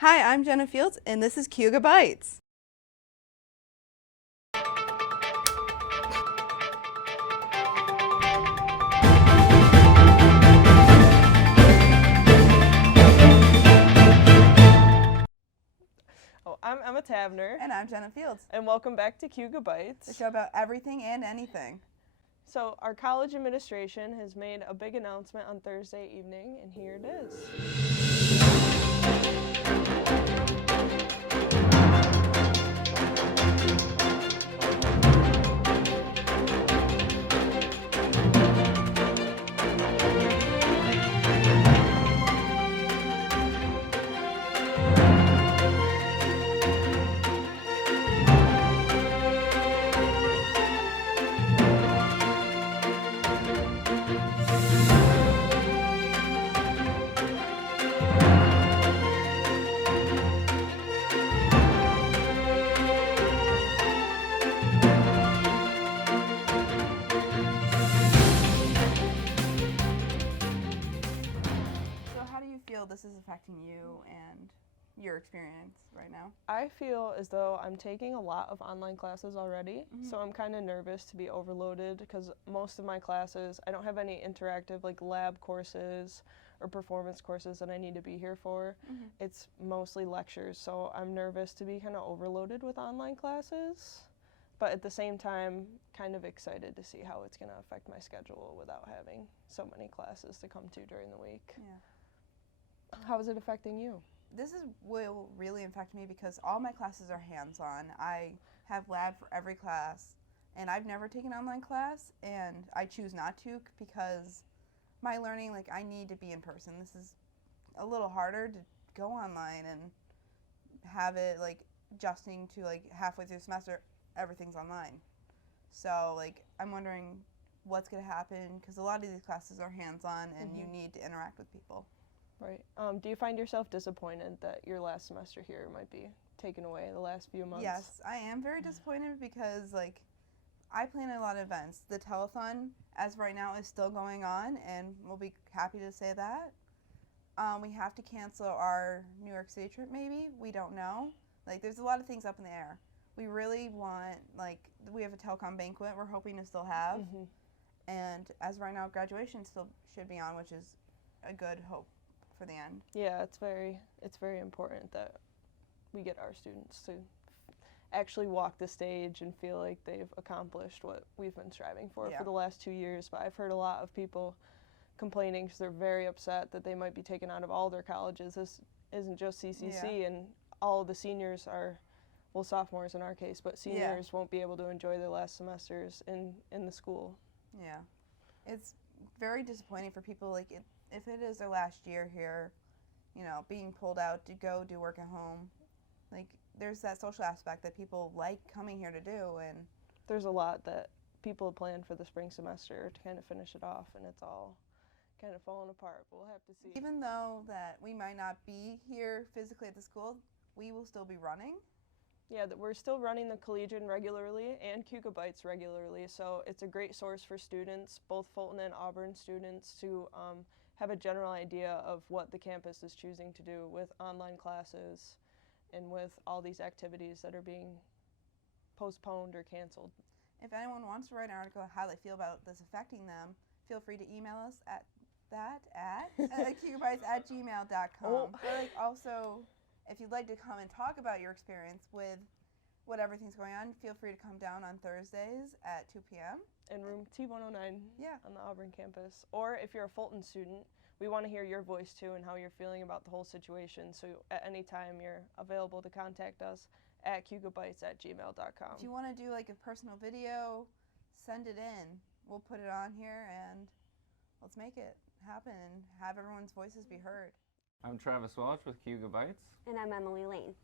Hi, I'm Jenna Fields, and this is CAYUGA Bytes. Oh, I'm Emma Tavner. And I'm Jenna Fields. And welcome back to CAYUGA Bytes. The show about everything and anything. So our college administration has made a big announcement on Thursday evening, and here it is. This is affecting you and your experience right now? I feel as though I'm taking a lot of online classes already, so I'm kind of nervous to be overloaded because most of my classes, I don't have any interactive like lab courses or performance courses that I need to be here for. It's mostly lectures, so I'm nervous to be kind of overloaded with online classes, but at the same time kind of excited to see how it's going to affect my schedule without having so many classes to come to during the week. Yeah. How is it affecting you? This will really affect me because all my classes are hands-on. I have lab for every class, and I've never taken an online class, and I choose not to because my learning, I need to be in person. This is a little harder to go online and have it, adjusting to, halfway through the semester, everything's online. So, I'm wondering what's going to happen because a lot of these classes are hands-on, and you need to interact with people. Right. Do you find yourself disappointed that your last semester here might be taken away the last few months? Yes, I am very disappointed because, I plan a lot of events. The telethon, as right now, is still going on, and we'll be happy to say that. We have to cancel our New York City trip, maybe. We don't know. There's a lot of things up in the air. We really want, we have a Telcom banquet we're hoping to still have. And as right now, graduation still should be on, which is a good hope for the end. Yeah, it's very important that we get our students to actually walk the stage and feel like they've accomplished what we've been striving for the last 2 years. But I've heard a lot of people complaining because they're very upset that they might be taken out of all their colleges. This isn't just CCC, and all of the seniors are, well, sophomores in our case, but seniors won't be able to enjoy their last semesters in the school. Yeah, it's very disappointing for people if it is their last year here, being pulled out to go do work at home. There's that social aspect that people like coming here to do, and there's a lot that people have planned for the spring semester to kind of finish it off, and it's all kind of falling apart. We'll have to see. Even though that we might not be here physically at the school, we will still be running. Yeah, we're still running the Collegian regularly and CAYUGA Bytes regularly, so it's a great source for students, both Fulton and Auburn students, to have a general idea of what the campus is choosing to do with online classes and with all these activities that are being postponed or canceled. If anyone wants to write an article how they feel about this affecting them, feel free to email us at cayugabytes@gmail.com. Oh. But also, if you'd like to come and talk about your experience with what everything's going on, feel free to come down on Thursdays at 2 p.m. in room T109 on the Auburn campus. Or if you're a Fulton student, we want to hear your voice too and how you're feeling about the whole situation. So at any time you're available to contact us at cayugabytes@gmail.com. If you want to do a personal video, send it in. We'll put it on here and let's make it happen and have everyone's voices be heard. I'm Travis Welch with CAYUGA Bytes. And I'm Emily Lane.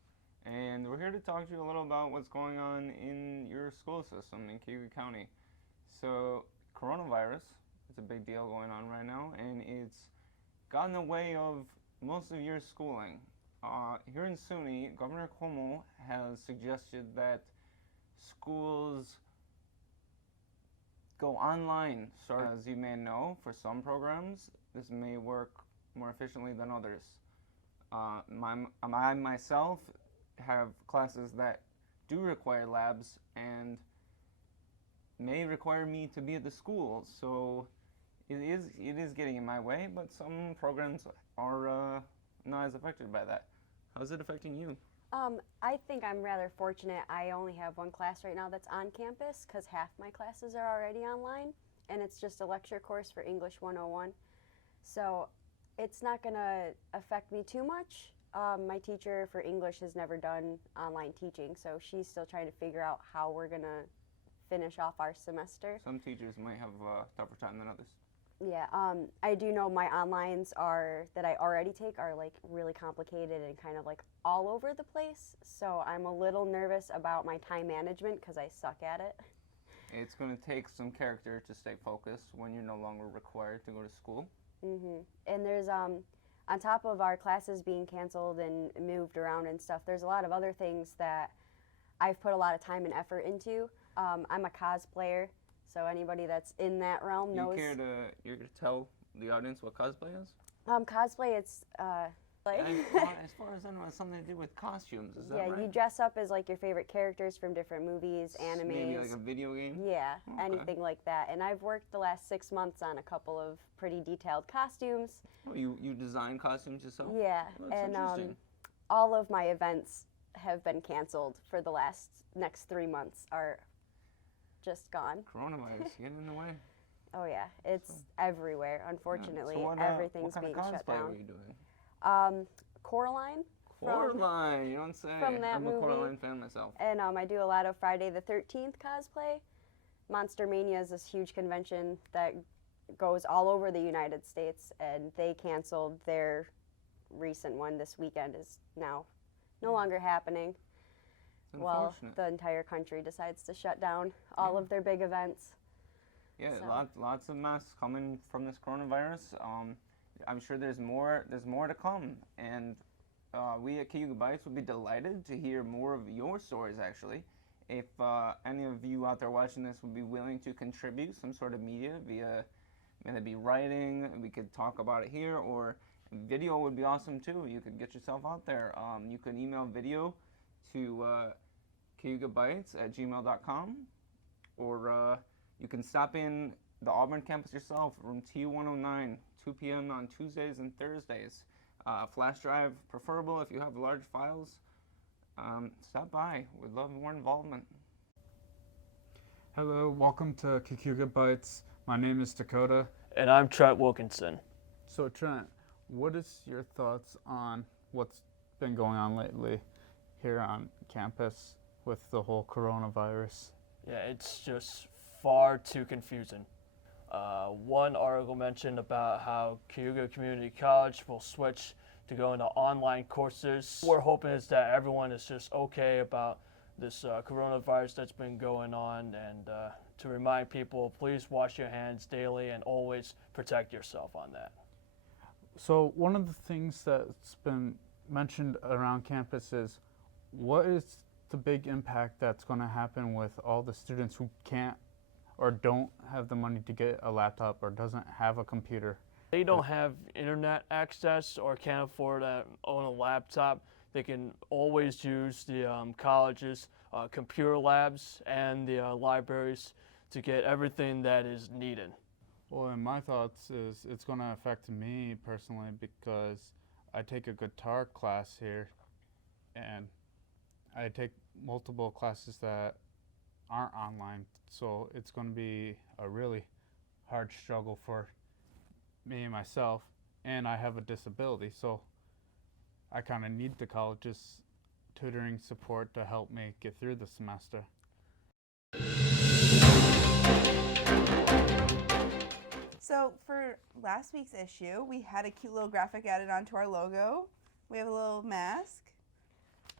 And we're here to talk to you a little about what's going on in your school system in Cayuga County. So, coronavirus is a big deal going on right now, and it's gotten in the way of most of your schooling. Here in SUNY, Governor Cuomo has suggested that schools go online. So, as you may know, for some programs, this may work more efficiently than others. I myself have classes that do require labs and may require me to be at the school, so it is getting in my way, but some programs are not as affected by that. How's it affecting you? I think I'm rather fortunate. I only have one class right now that's on campus because half my classes are already online, and it's just a lecture course for English 101. So it's not going to affect me too much. My teacher for English has never done online teaching, so she's still trying to figure out how we're going to finish off our semester. Some teachers might have a tougher time than others. Yeah, I do know my onlines that I already take are like really complicated and kind of like all over the place. So I'm a little nervous about my time management because I suck at it. It's going to take some character to stay focused when you're no longer required to go to school. And there's on top of our classes being canceled and moved around and stuff, there's a lot of other things that I've put a lot of time and effort into. I'm a cosplayer. So anybody that's in that realm knows. You care to tell the audience what cosplay is? Cosplay, it's like as far as I know, it's something to do with costumes. Is that right? Yeah, you dress up as like your favorite characters from different movies, animes. Maybe like a video game. Yeah, Okay. anything like that. And I've worked the last 6 months on a couple of pretty detailed costumes. Oh, you design costumes yourself? Yeah, Well, that's and interesting. all of my events have been canceled for the next 3 months. Are just gone. Coronavirus, get in the way. Oh yeah, it's everywhere. Unfortunately, So what, everything's what kind being of shut cosplay down. were you doing? Coraline. Coraline, you don't say. from that I'm a movie. Coraline fan myself. And I do a lot of Friday the 13th cosplay. Monster Mania is this huge convention that goes all over the United States, and they canceled their recent one this weekend. Is now no longer happening. It's Well, unfortunate. the entire country decides to shut down all of their big events. Yeah, so. lots of masks coming from this coronavirus. I'm sure there's more to come, and we at CAYUGA BYTES would be delighted to hear more of your stories. Actually, if any of you out there watching this would be willing to contribute some sort of media via, whether it be writing, we could talk about it here, or video would be awesome too. You could get yourself out there. You could email video to CAYUGABYTES@gmail.com, or you can stop in the Auburn campus yourself, room T109, 2 p.m. on Tuesdays and Thursdays. Flash drive preferable if you have large files. Stop by. We'd love more involvement. Hello, welcome to CAYUGA BYTES. My name is Dakota. And I'm Trent Wilkinson. So Trent, what is your thoughts on what's been going on lately here on campus with the whole coronavirus? Yeah, it's just far too confusing. One article mentioned about how Cayuga Community College will switch to go into online courses. We're hoping is that everyone is just okay about this coronavirus that's been going on, and to remind people, please wash your hands daily and always protect yourself on that. So one of the things that's been mentioned around campus is, what is the big impact that's going to happen with all the students who can't or don't have the money to get a laptop or doesn't have a computer? They don't have internet access or can't afford to own a laptop. They can always use the college's computer labs and the libraries to get everything that is needed. Well, in my thoughts is it's going to affect me personally because I take a guitar class here and I take multiple classes that aren't online, so it's going to be a really hard struggle for me and myself, and I have a disability, so I kind of need the college's tutoring support to help me get through the semester. So for last week's issue, we had a cute little graphic added onto our logo. We have a little mask,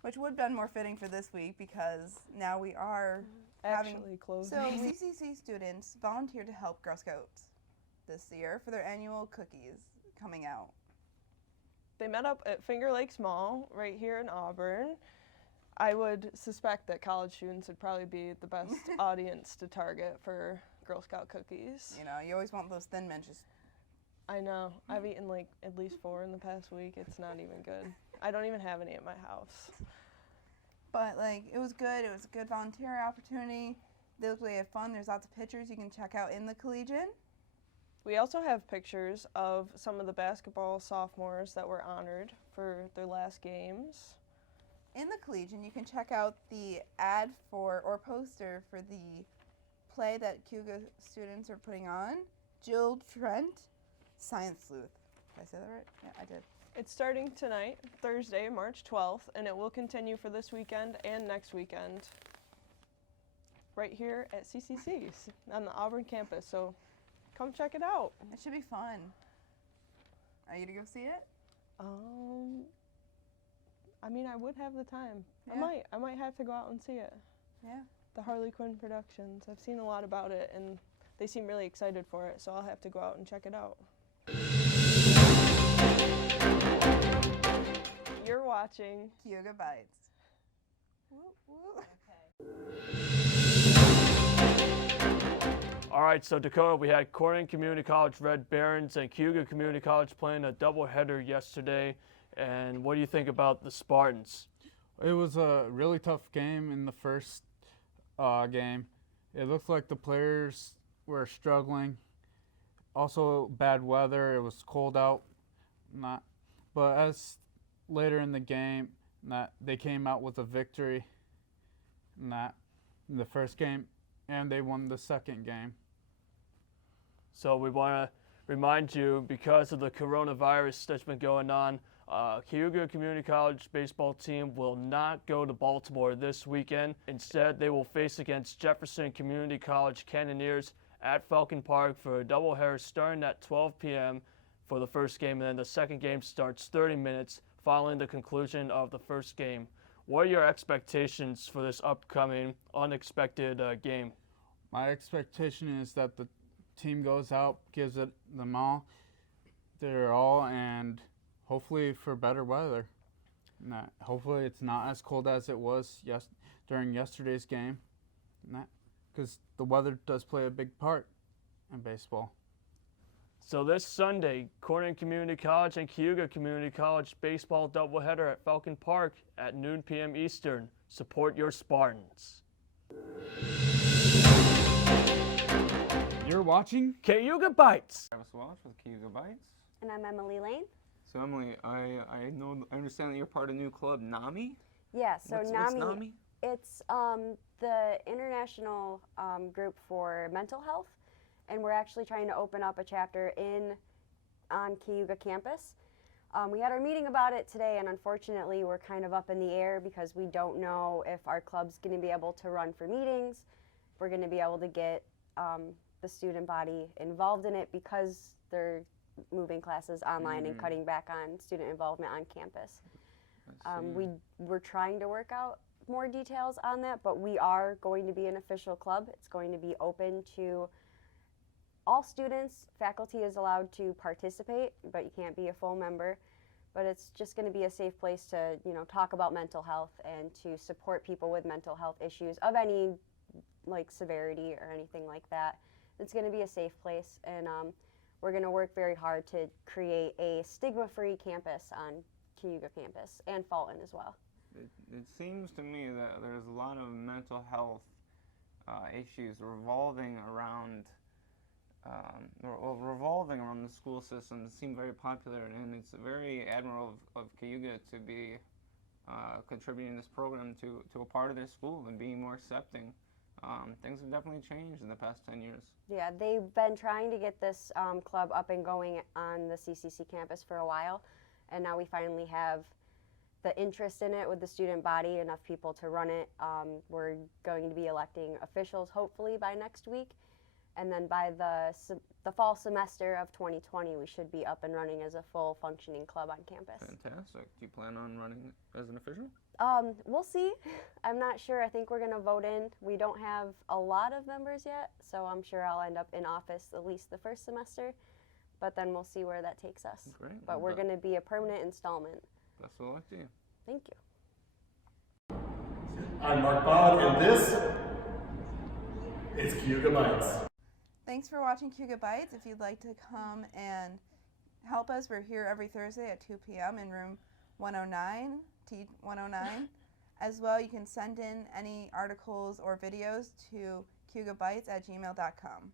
which would have been more fitting for this week because now we are Actually closing. So CCC students volunteered to help Girl Scouts this year for their annual cookies coming out. They met up at Finger Lakes Mall right here in Auburn. I would suspect that college students would probably be the best audience to target for Girl Scout cookies. You know, you always want those thin mints just I know. I've eaten like at least 4 in the past week. It's not even good. I don't even have any at my house. But like, it was good. It was a good volunteer opportunity. They looked really fun. There's lots of pictures you can check out in the Collegian. We also have pictures of some of the basketball sophomores that were honored for their last games. In the Collegian, you can check out the ad for, or poster for the play that Cayuga students are putting on, Jill Trent, Science Sleuth. Did I say that right? Yeah, I did. It's starting tonight, Thursday, March 12th, and it will continue for this weekend and next weekend right here at CCC's on the Auburn campus, so come check it out. It should be fun. Are you gonna go see it? I mean, I would have the time. Yeah. I might have to go out and see it. Yeah. The Harley Quinn Productions. I've seen a lot about it, and they seem really excited for it, so I'll have to go out and check it out. You're watching Cayuga Bytes. Woo, woo. All right, so Dakota, we had Corning Community College Red Barons and Cayuga Community College playing a doubleheader yesterday. And what do you think about the Spartans? It was a really tough game in the first game. It looked like the players were struggling. Also, bad weather. It was cold out. But as later in the game, they came out with a victory in the first game, and they won the second game. So we want to remind you, because of the coronavirus that's been going on, Cayuga Community College baseball team will not go to Baltimore this weekend. Instead, they will face against Jefferson Community College Cannoneers at Falcon Park for a doubleheader starting at 12 p.m. for the first game, and then the second game starts 30 minutes following the conclusion of the first game. What are your expectations for this upcoming unexpected game? My expectation is that the team goes out, gives it them all, their all, and hopefully for better weather. Hopefully it's not as cold as it was during yesterday's game, because the weather does play a big part in baseball. So this Sunday, Corning Community College and Cayuga Community College baseball doubleheader at Falcon Park at noon p.m. Eastern. Support your Spartans. You're watching Cayuga Bytes. Travis Welch with Cayuga Bytes. And I'm Emily Lane. So Emily, I understand that you're part of a new club, NAMI? Yeah, so What's NAMI, NAMI? it's the international group for mental health, and we're actually trying to open up a chapter on Cayuga campus. We had our meeting about it today, and unfortunately we're kind of up in the air because we don't know if our club's going to be able to run for meetings, if we're going to be able to get the student body involved in it because they're moving classes online and cutting back on student involvement on campus. We're trying to work out more details on that, but we are going to be an official club. It's going to be open to all students. Faculty is allowed to participate, but you can't be a full member. But it's just going to be a safe place to, talk about mental health and to support people with mental health issues of any severity or anything like that. It's going to be a safe place, and we're going to work very hard to create a stigma-free campus on Cayuga campus and Fulton as well. It seems to me that there's a lot of mental health issues revolving around the school system that seem very popular, and it's very admirable of Cayuga to be contributing this program to a part of their school and being more accepting. Things have definitely changed in the past 10 years. Yeah, they've been trying to get this club up and going on the CCC campus for a while, and now we finally have the interest in it with the student body, enough people to run it. We're going to be electing officials hopefully by next week, and then by the fall semester of 2020 we should be up and running as a full functioning club on campus. Fantastic. Do you plan on running as an official? We'll see. I'm not sure. I think we're going to vote in. We don't have a lot of members yet, so I'm sure I'll end up in office at least the first semester, but then we'll see where that takes us. Great. But we're going to be a permanent installment. Best of luck to you. Thank you. I'm Mark Bob, and this is Cayuga Bytes. Thanks for watching Cayuga Bytes. If you'd like to come and help us. We're here every Thursday at 2 p.m. in room 109, T109. As well, you can send in any articles or videos to CAYUGABYTES@gmail.com.